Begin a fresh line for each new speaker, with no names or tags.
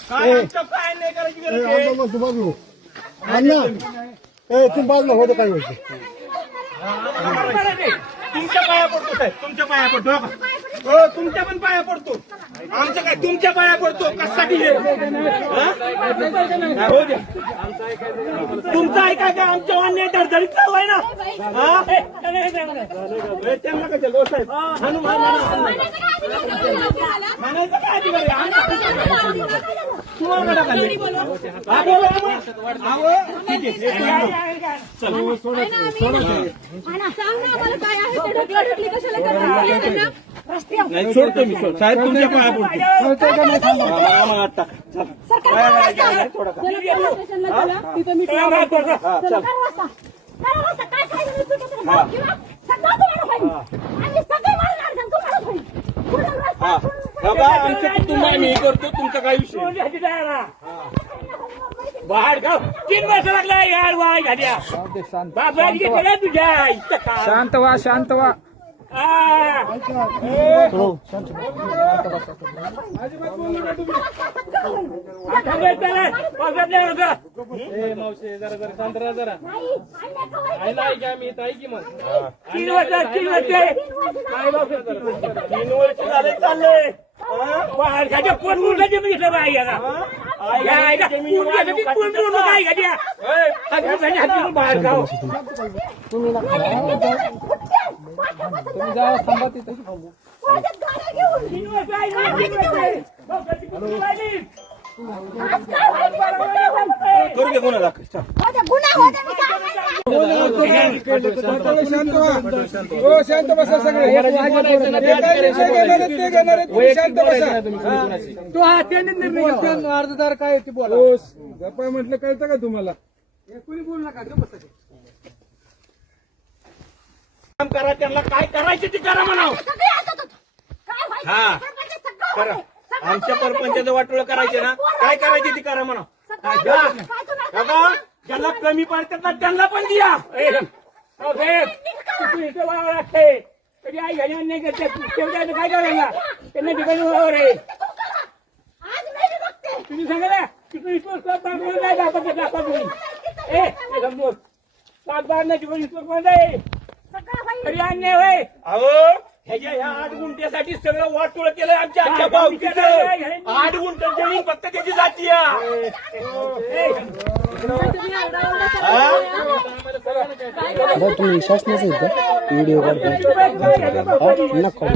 काय नाही करायची गरज आहे?
अण्णा तू बाजू. अण्णा. ए तू बाजूला होतं काय होतं?
आम्हाला काय करायचंय? तुमच्या पाया पडतो साहेब. तुमच्या पाया पडतो हो का? हो तुमच्या पण पाया पडतो. आमचं काय तुमच्या पाया पडतो? कशासाठी हे? हा? हा, हो. तुमचं ऐकाय का आमच्या अन्याय धडधडीत चालू आहे ना? हा? त्यांना कसं. म्हणायचं काय अधिकार? तुम्हाला. हा. हा, हो. चल. नाही सोडतो मी साहेब तुमच्या पाया पडतो. चल. हा बाबा आमचं कुटुंब आहे मी करतो तुमचा काय विषय बाहेर गाव तीन वर्ष लागला यार वाय घाल्या बाबा घेतल्या तुझ्या इथं का?
शांत व्हा शांत व्हा
आ. थांबा, चला. पावसात नाही होतं. तीन वर्ष तीन वर्ष काय बाबा, तीन वर्ष. तीन वर्ष झाले चालले हा? बाहेर कोण मी घेतलं बाई याला गाव
तुम्ही जावा थांबा तिथे
चल.
शांत व्हा हो शांत बसा सगळे घेणार आहेत, ते घेणार आहेत, तुम्ही शांत बसा तू हा त्यांनी निर्णय घ्या. अर्जदार काय आहे ते बोला गप्पा म्हटलं कळतं का तुम्हाला कोणी बोलू नका गप्प बसा.
काम करा त्यांना काय करायचं ते करा म्हणाव. हा. करा. आमच्या परपंचाचं वाटोळ करायचे ना? काय करायचे ते करा म्हणा बघा ज्यांना कमी पडतात ना त्यांना पण द्या. कधी आई घरी अन्याय काय करायला? त्यांना ठिकाणी वावर आहे. तुम्ही सांगा ना तिकडे विश्वास बांधून नाही दाखवत दाखवा तुम्ही ए हे समजून. सात बांधण्याची पण विश्वास बंद आहे. तरी अन्याय होय. अहो ह्याच्या ह्या आठ गुंठ्यासाठी सगळं वाटोळ केलं आमच्या आजच्या भावकीचं आठ गुंठ जमीन फक्त त्याची जाती
तुम्ही शासनाचं व्हिडिओ काढता नको.